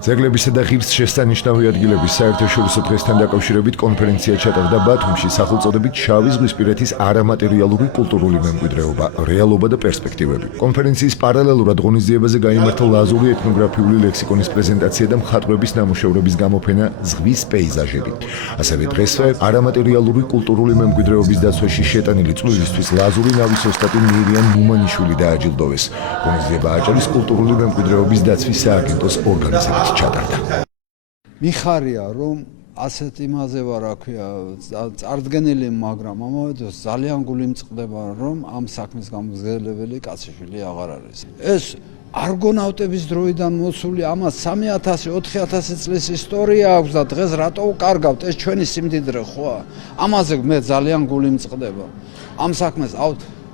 ძეგლებისა და ღირსშესანიშნავი ადგილების საერთაშორისო დღესთან დაკავშირებით კონფერენცია ჩატარდა ბათუმში სახელწოდებით შავი ზღვისპირეთის არამატერიალური კულტურული მემკვიდრეობა, რეალობა და პერსპექტივები. კონფერენციის პარალელურად ღონისძიებაზე გაიმართა ლაზური ეთნოგრაფიული ლექსიკონის პრეზენტაცია და მხატვრების ნამუშევრების გამოფენა ზღვის პეიზაჟები. ასევე დღესვე არამატერიალური კულტურული მემკვიდრეობის დაცვაში შეტანილი წვლილისთვის ლაზური ნავის ოსტატი მირიან ნუმანიშვილი დააჯილდოვეს. ღონისძიება აჭარის კულტურული მემკვიდრეობის დაცვის სააგენტოს ორგანიზებით ჩატარდა. მიხარია რომ ასეთ იმაზე ვარ, რა ქვია, წარდგენილი, მაგრამ ამავდროულად ძალიან გულიმწყდება, რომ ამ საქმის გამგზელებელი კაციშვილი აღარ არის. ეს არგონავტების დროიდან მოსული ამას 3000-4000 წლის ისტორია აქვს და დღეს რატო უკარგავთ? ეს ჩვენი სიმდიდრე ხოა? ამაზე მე ძალიან გულიმწყდება. ამ საქმეს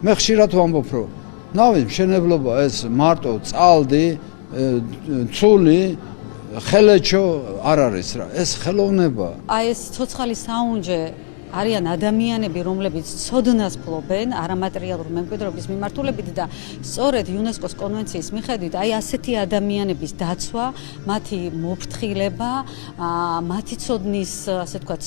მე ხშირად ვამბობ, რომ ნავის მშენებლობა ეს მარტო წალდი, ცული ხელეჩო არ არის რა, ეს ხელოვნება. აი ეს ცოცხალი საუნჯე არიან ადამიანები, რომლებიც ცოდნას ფლობენ არამატერიალური მემკვიდრეობის მიმართულებით და სწორედ იუნესკოს კონვენციის მიხედვით აი ასეთი ადამიანების დაცვა, მათი მოფრთხილება, მათი ცოდნის, ასე ვთქვათ,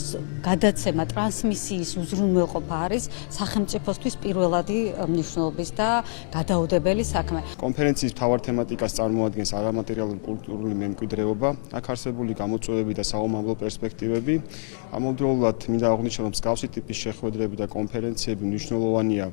გადაცემა, ტრანსმისიის უზრუნველყოფა არის სახელმწიფოსთვის პირველადი მნიშვნელობის და გადაუდებელი საქმე. კონფერენციის მთავარ თემატიკას წარმოადგენს არამატერიალური კულტურული მემკვიდრეობა, აქ არსებული გამოწვევები და საომავლო პერსპექტივები. ამავდროულად მინდა აღვნიშნო, რომ მსგავსი ტიპის შეხვედრები და კონფერენციები მნიშვნელოვანია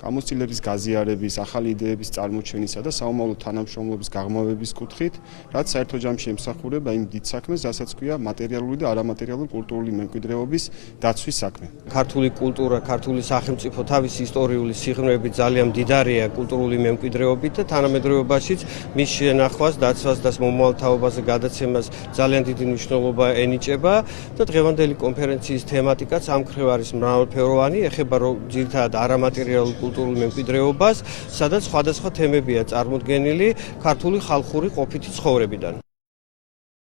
გამოცდილების გაზიარების, ახალი იდეების წარმოჩენისა და საომავლო თანამშრომლობის გაღრმავების კუთხით, რაც საერთო ჯამში ემსახურება იმ დიდ საქმეს, რასაც ქვია მატერიალური და არამატერიალური კულტურული მემკვიდრეობის დაცვის საქმე. ქართული კულტურა, ქართული სახელმწიფო თავისი ისტორიული სიღრმეებით ძალიან მდიდარია კულტურული მემკვიდრეობით და თანამედროვეობაშიც მის შენახვას, დაცვას და მომავალ თაობაზე გადაცემას ძალიან დიდი მნიშვნელობა ენიჭება და დღევანდელი კონფერენციის თემატიკაც ამ მხრივ არის მრავალფეროვანი, ეხება ძირითადად არამატერიალურ კულტურულ მემკვიდრეობას, სადაც სხვადასხვა თემებია წარმოდგენილი ქართული ხალხური ყოფითი ცხოვრებიდან.